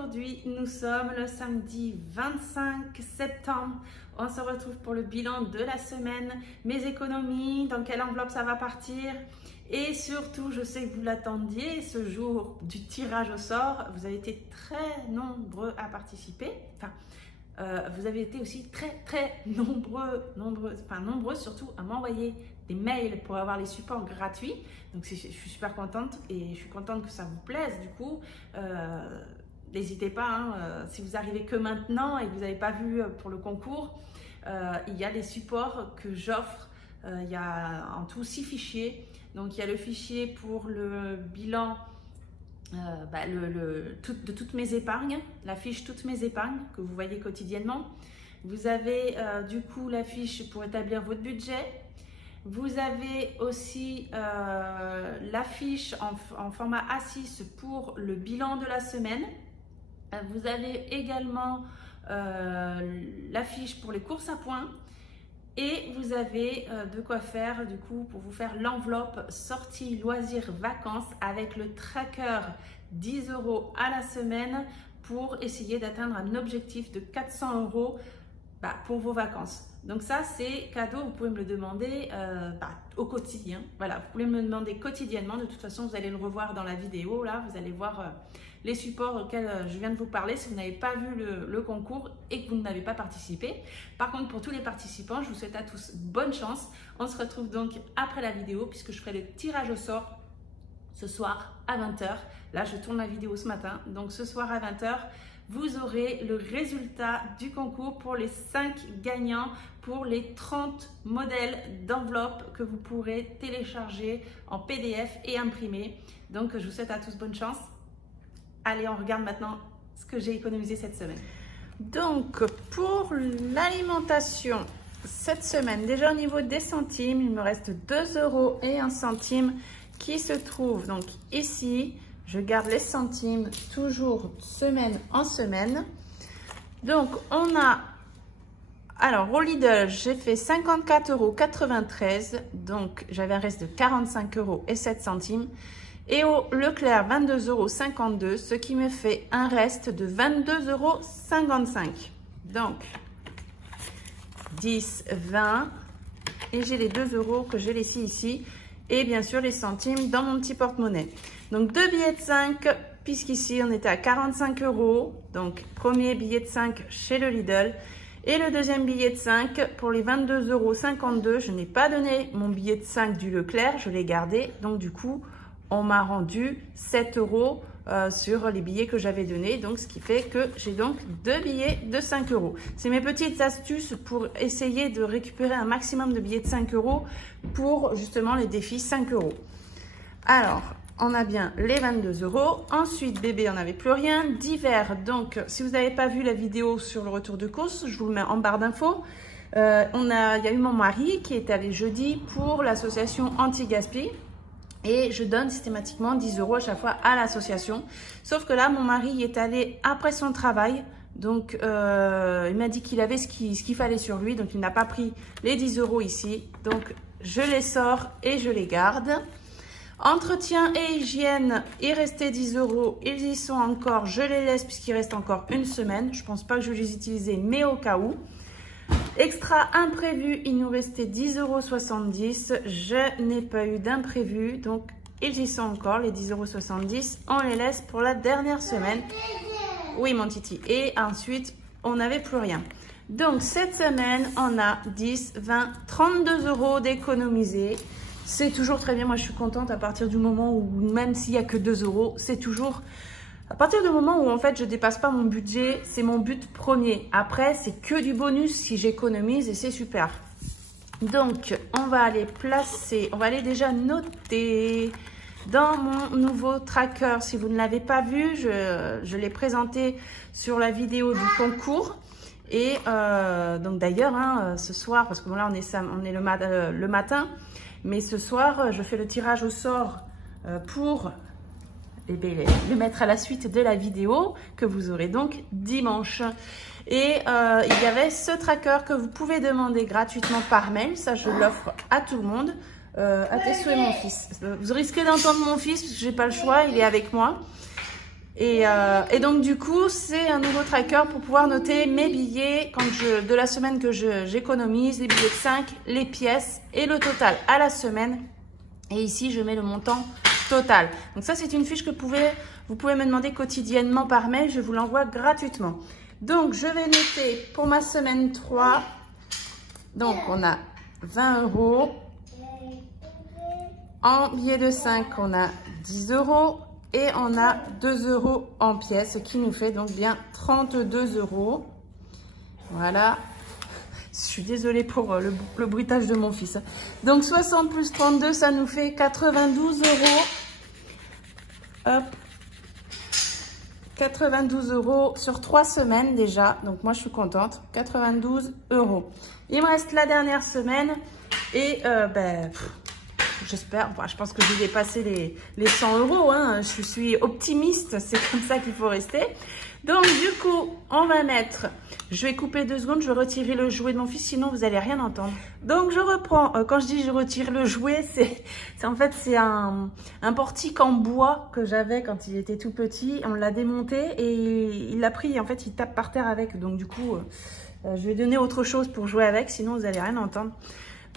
Aujourd'hui, nous sommes le samedi 25 septembre. On se retrouve pour le bilan de la semaine, mes économies, dans quelle enveloppe ça va partir. Et surtout, je sais que vous l'attendiez, ce jour du tirage au sort. Vous avez été très nombreux à participer. Enfin, vous avez été aussi très nombreux surtout à m'envoyer des mails pour avoir les supports gratuits. Donc je suis super contente et je suis contente que ça vous plaise du coup. N'hésitez pas, hein, si vous arrivez que maintenant et que vous n'avez pas vu pour le concours, il y a des supports que j'offre. Il y a en tout 6 fichiers. Donc il y a le fichier pour le bilan de toutes mes épargnes, la fiche toutes mes épargnes que vous voyez quotidiennement. Vous avez du coup la fiche pour établir votre budget. Vous avez aussi la fiche en format A6 pour le bilan de la semaine. Vous avez également la fiche pour les courses à points. Et vous avez de quoi faire du coup pour vous faire l'enveloppe sortie loisirs vacances avec le tracker 10 € à la semaine pour essayer d'atteindre un objectif de 400 € pour vos vacances. Donc ça c'est cadeau, vous pouvez me le demander au quotidien. Voilà, vous pouvez me le demander quotidiennement. De toute façon, vous allez le revoir dans la vidéo. Là, vous allez voir les supports auxquels je viens de vous parler si vous n'avez pas vu le concours et que vous n'avez pas participé. Par contre, pour tous les participants, je vous souhaite à tous bonne chance. On se retrouve donc après la vidéo puisque je ferai le tirage au sort ce soir à 20 h. Là, je tourne la vidéo ce matin. Donc ce soir à 20 h, vous aurez le résultat du concours pour les 5 gagnants pour les 30 modèles d'enveloppes que vous pourrez télécharger en PDF et imprimer. Donc, je vous souhaite à tous bonne chance. Allez, on regarde maintenant ce que j'ai économisé cette semaine. Donc, pour l'alimentation, cette semaine, déjà au niveau des centimes, il me reste 2 € et 1 centime qui se trouvent donc ici. Je garde les centimes toujours semaine en semaine. Donc, on a... Alors, au Lidl, j'ai fait 54,93 €. Donc, j'avais un reste de 45 € et 7 centimes. Et au Leclerc, 22,52 €, ce qui me fait un reste de 22,55 €. Donc, 10, 20. Et j'ai les 2 € que j'ai laissés ici. Et bien sûr, les centimes dans mon petit porte-monnaie. Donc, 2 billets de 5, puisqu'ici, on était à 45 €. Donc, premier billet de 5 chez le Lidl. Et le deuxième billet de 5 pour les 22,52 €. Je n'ai pas donné mon billet de 5 du Leclerc, je l'ai gardé. Donc, du coup, on m'a rendu 7 € sur les billets que j'avais donnés. Donc, ce qui fait que j'ai donc 2 billets de 5 €. C'est mes petites astuces pour essayer de récupérer un maximum de billets de 5 € pour justement les défis 5 €. Alors, on a bien les 22 €. Ensuite, bébé, on n'avait plus rien. Divers, donc, si vous n'avez pas vu la vidéo sur le retour de course, je vous le mets en barre d'infos. Il y a eu mon mari qui est allé jeudi pour l'association Anti-Gaspi. Et je donne systématiquement 10 € à chaque fois à l'association. Sauf que là, mon mari est allé après son travail. Donc, il m'a dit qu'il avait ce qu'il fallait sur lui. Donc, il n'a pas pris les 10 € ici. Donc, je les sors et je les garde. Entretien et hygiène, il restait 10 €. Ils y sont encore. Je les laisse puisqu'il reste encore une semaine. Je ne pense pas que je vais les utiliser, mais au cas où. Extra imprévu, il nous restait 10,70 €. Je n'ai pas eu d'imprévu. Donc, ils y sont encore, les 10,70 €. On les laisse pour la dernière semaine. Oui, mon titi. Et ensuite, on n'avait plus rien. Donc, cette semaine, on a 10, 20, 32 € d'économiser. C'est toujours très bien. Moi, je suis contente à partir du moment où, même s'il n'y a que 2 €, c'est toujours... À partir du moment où, en fait, je ne dépasse pas mon budget, c'est mon but premier. Après, c'est que du bonus si j'économise et c'est super. Donc, on va aller placer... On va aller déjà noter dans mon nouveau tracker. Si vous ne l'avez pas vu, je l'ai présenté sur la vidéo du concours. Et donc, d'ailleurs, hein, ce soir, parce que bon, là, on est le matin... Mais ce soir, je fais le tirage au sort pour le mettre à la suite de la vidéo que vous aurez donc dimanche. Et il y avait ce tracker que vous pouvez demander gratuitement par mail. Ça, je l'offre à tout le monde. À tes souhaits, mon fils. Vous risquez d'entendre mon fils parce que j'ai pas le choix, il est avec moi. Et donc du coup, c'est un nouveau tracker pour pouvoir noter mes billets de la semaine que j'économise, les billets de 5, les pièces et le total à la semaine. Et ici, je mets le montant total. Donc ça, c'est une fiche que vous pouvez me demander quotidiennement par mail. Je vous l'envoie gratuitement. Donc, je vais noter pour ma semaine 3. Donc, on a 20 €. En billets de 5, on a 10 € et on a 2 € en pièces, ce qui nous fait donc bien 32 €. Voilà. Je suis désolée pour le bruitage de mon fils. Donc 60 plus 32, ça nous fait 92 €. Hop. 92 € sur 3 semaines déjà. Donc moi, je suis contente. 92 €. Il me reste la dernière semaine et j'espère, je pense que je vais dépasser les 100 €. Hein. Je suis optimiste, c'est comme ça qu'il faut rester. Donc du coup, on va mettre, je vais couper 2 secondes, je vais retirer le jouet de mon fils, sinon vous n'allez rien entendre. Donc je reprends, quand je dis je retire le jouet, en fait c'est un portique en bois que j'avais quand il était tout petit. On l'a démonté et il l'a pris, en fait il tape par terre avec. Donc du coup, je vais donner autre chose pour jouer avec, sinon vous n'allez rien entendre.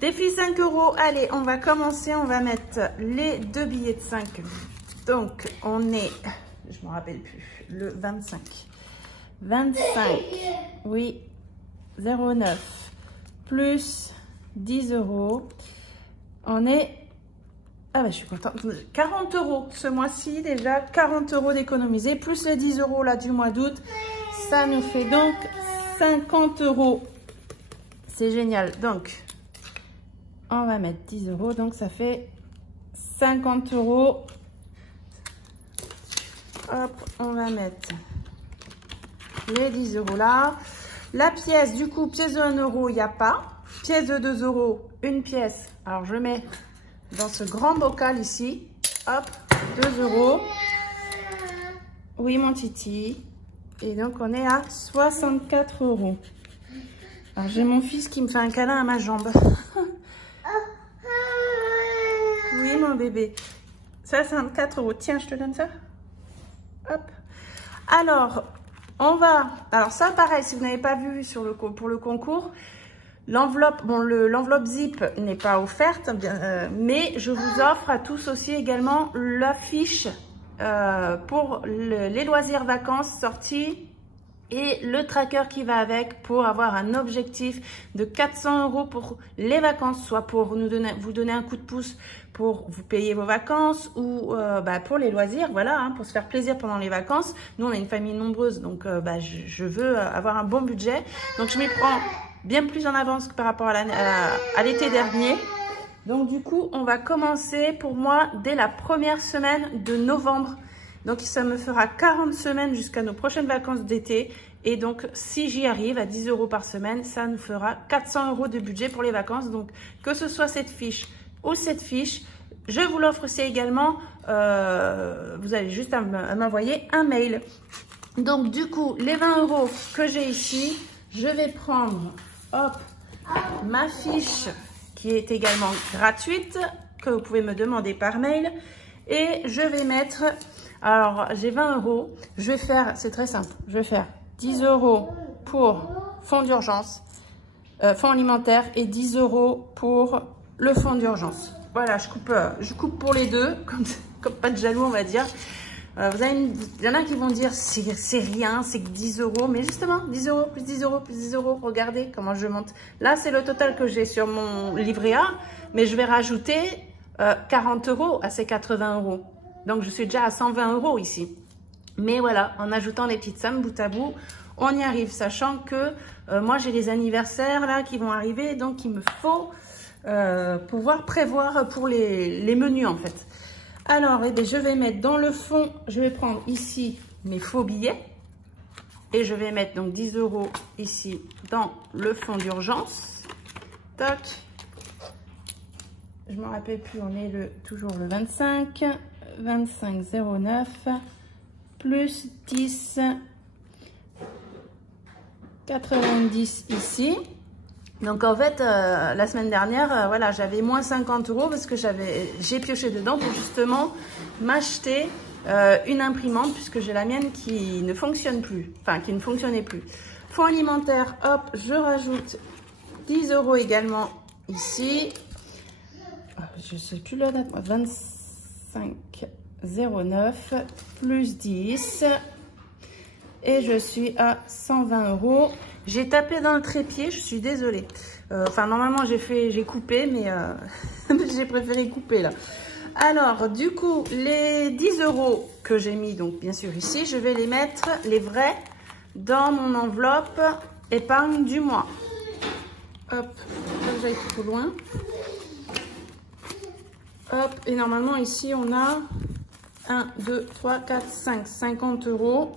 Défi 5 €. Allez, on va commencer. On va mettre les 2 billets de 5. Donc, on est, je ne me rappelle plus, le 25. 25, oui, 0,9 plus 10 €. On est, je suis contente. 40 € ce mois-ci déjà. 40 € d'économiser. Plus les 10 € là du mois d'août. Ça nous fait donc 50 €. C'est génial. Donc, on va mettre 10 €, donc ça fait 50 €. Hop, on va mettre les 10 € là. La pièce, du coup, pièce de 1 €, il n'y a pas. Pièce de 2 €, une pièce. Alors, je mets dans ce grand bocal ici. Hop, 2 €. Oui, mon titi. Et donc, on est à 64 €. Alors, j'ai mon fils qui me fait un câlin à ma jambe. Oui, mon bébé. 64 €. Tiens, je te donne ça. Hop. Alors, on va... Alors, ça, pareil, si vous n'avez pas vu pour le concours, l'enveloppe, bon, l'enveloppe zip n'est pas offerte, mais je vous offre à tous aussi également la fiche pour les loisirs vacances sorties et le tracker qui va avec pour avoir un objectif de 400 € pour les vacances, soit pour vous donner un coup de pouce pour vous payer vos vacances ou pour les loisirs, voilà, hein, pour se faire plaisir pendant les vacances. Nous, on a une famille nombreuse, donc je veux avoir un bon budget. Donc, je m'y prends bien plus en avance que par rapport à l'été dernier. Donc, du coup, on va commencer pour moi dès la première semaine de novembre. Donc, ça me fera 40 semaines jusqu'à nos prochaines vacances d'été. Et donc, si j'y arrive à 10 € par semaine, ça nous fera 400 € de budget pour les vacances. Donc, que ce soit cette fiche ou cette fiche, je vous l'offre aussi également. Vous avez juste à m'envoyer un mail. Donc, du coup, les 20 € que j'ai ici, je vais prendre, hop, ma fiche qui est également gratuite, que vous pouvez me demander par mail. Et je vais mettre... Alors, j'ai 20 €. Je vais faire, c'est très simple, je vais faire 10 € pour fonds d'urgence, fonds alimentaire et 10 € pour le fonds d'urgence. Voilà, je coupe pour les deux, comme pas de jaloux, on va dire. Il y en a qui vont dire c'est rien, c'est que 10 €. Mais justement, 10 € plus 10 € plus 10 €. Regardez comment je monte. Là, c'est le total que j'ai sur mon livret A. Mais je vais rajouter 40 € à ces 80 €. Donc, je suis déjà à 120 € ici. Mais voilà, en ajoutant les petites sommes bout à bout, on y arrive. Sachant que moi, j'ai les anniversaires là qui vont arriver. Donc, il me faut pouvoir prévoir pour les menus en fait. Alors, je vais mettre dans le fond, je vais prendre ici mes faux billets. Et je vais mettre donc 10 € ici dans le fonds d'urgence. Toc. Je ne me rappelle plus, on est toujours le 25. 25,09 plus 10, 90 ici. Donc en fait, la semaine dernière, voilà, j'avais moins 50 € parce que j'ai pioché dedans pour justement m'acheter une imprimante puisque j'ai la mienne qui ne fonctionne plus, enfin qui ne fonctionnait plus. Fonds alimentaire, hop, je rajoute 10 € également ici. Je ne sais plus la date, 25,09 plus 10. Et je suis à 120 €. J'ai tapé dans le trépied, je suis désolée. Enfin, normalement, j'ai coupé, mais j'ai préféré couper là. Alors, du coup, les 10 € que j'ai mis, donc bien sûr ici, je vais les mettre, les vrais, dans mon enveloppe épargne du mois. Hop, pas que j'aille trop loin. Hop, et normalement ici, on a 1, 2, 3, 4, 5, 50 €.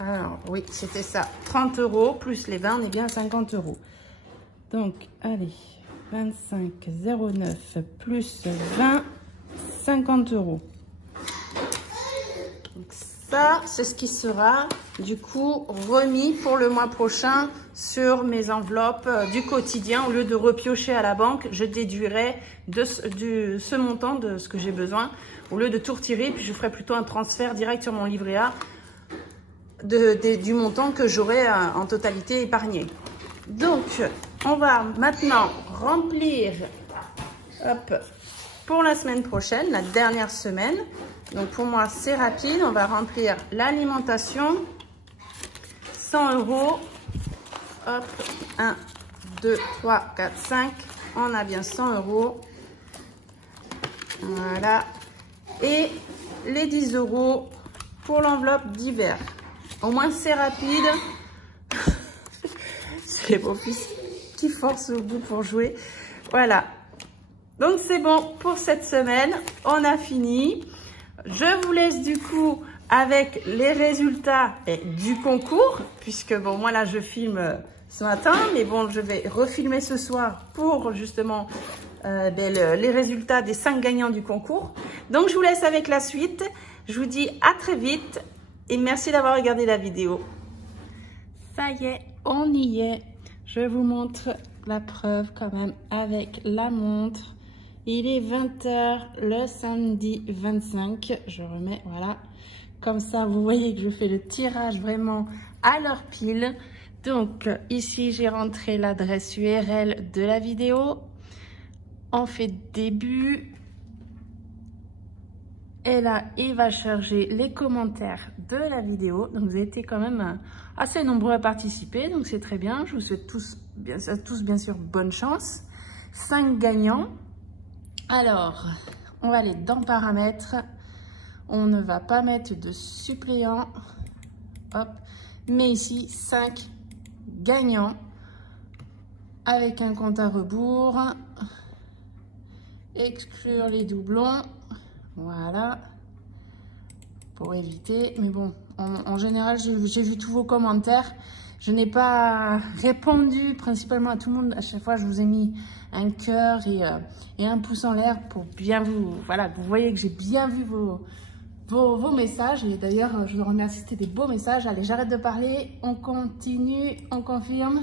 Alors, oui, c'était ça. 30 € plus les 20, on est bien à 50 €. Donc, allez, 25,09 plus 20, 50 €. Donc, ça, c'est ce qui sera, du coup, remis pour le mois prochain sur mes enveloppes du quotidien. Au lieu de repiocher à la banque, je déduirai de ce montant de ce que j'ai besoin. Au lieu de tout retirer, puis je ferai plutôt un transfert direct sur mon livret A. Du montant que j'aurai en totalité épargné. Donc, on va maintenant remplir, hop, pour la semaine prochaine, la dernière semaine. Donc, pour moi, c'est rapide. On va remplir l'alimentation, 100 €. Hop, 1, 2, 3, 4, 5. On a bien 100 €. Voilà. Et les 10 € pour l'enveloppe d'hiver. Au moins, c'est rapide. C'est les beaux-fils qui forcent au bout pour jouer. Voilà. Donc, c'est bon pour cette semaine. On a fini. Je vous laisse du coup avec les résultats du concours. Puisque, bon, moi là, je filme ce matin. Mais bon, je vais refilmer ce soir pour justement les résultats des 5 gagnants du concours. Donc, je vous laisse avec la suite. Je vous dis à très vite. Et merci d'avoir regardé la vidéo. Ça y est, on y est. Je vous montre la preuve quand même avec la montre. Il est 20 h le samedi 25. Je remets, voilà. Comme ça, vous voyez que je fais le tirage vraiment à l'heure pile. Donc, ici, j'ai rentré l'adresse URL de la vidéo. On fait début. Et là, il va charger les commentaires de la vidéo. Donc, vous avez été quand même assez nombreux à participer. Donc, c'est très bien. Je vous souhaite tous, bien sûr, bonne chance. 5 gagnants. Alors, on va aller dans paramètres. On ne va pas mettre de suppléant. Hop. Mais ici, 5 gagnants avec un compte à rebours. Exclure les doublons. Voilà, pour éviter. Mais bon, en général, j'ai vu tous vos commentaires. Je n'ai pas répondu principalement à tout le monde. À chaque fois, je vous ai mis un cœur et un pouce en l'air pour bien vous... Voilà, vous voyez que j'ai bien vu vos messages. Et d'ailleurs, je vous remercie, c'était des beaux messages. Allez, j'arrête de parler. On continue, on confirme.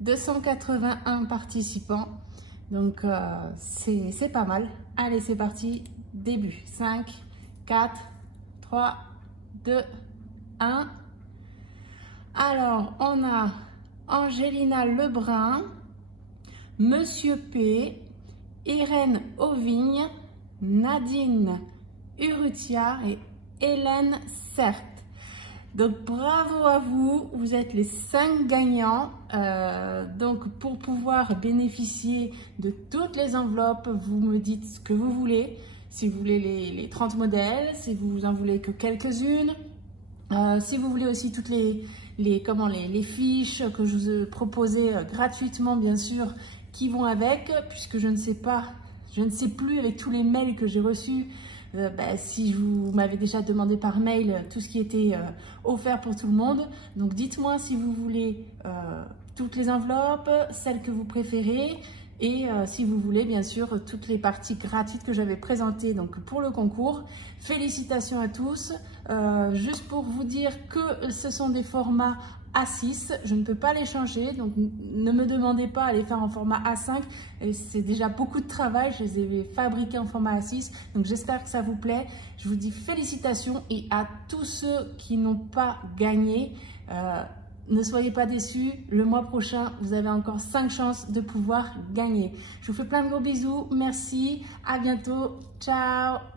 281 participants. Donc, c'est pas mal. Allez, c'est parti. Début. 5, 4, 3, 2, 1. Alors, on a Angelina Lebrun, Monsieur P, Irène Auvigne, Nadine Urrutia et Hélène Certes. Donc, bravo à vous. Vous êtes les 5 gagnants. Donc, pour pouvoir bénéficier de toutes les enveloppes, vous me dites ce que vous voulez. Si vous voulez les 30 modèles, si vous en voulez que quelques-unes. Si vous voulez aussi toutes les fiches que je vous ai proposées gratuitement, bien sûr, qui vont avec, puisque je ne sais plus avec tous les mails que j'ai reçus, si vous m'avez déjà demandé par mail tout ce qui était offert pour tout le monde. Donc dites-moi si vous voulez toutes les enveloppes, celles que vous préférez. Et si vous voulez, bien sûr, toutes les parties gratuites que j'avais présentées donc pour le concours. Félicitations à tous. Juste pour vous dire que ce sont des formats A6, je ne peux pas les changer, donc ne me demandez pas à les faire en format A5, c'est déjà beaucoup de travail, je les ai fabriqués en format A6, donc j'espère que ça vous plaît. Je vous dis félicitations et à tous ceux qui n'ont pas gagné, ne soyez pas déçus, le mois prochain, vous avez encore 5 chances de pouvoir gagner. Je vous fais plein de gros bisous, merci, à bientôt, ciao!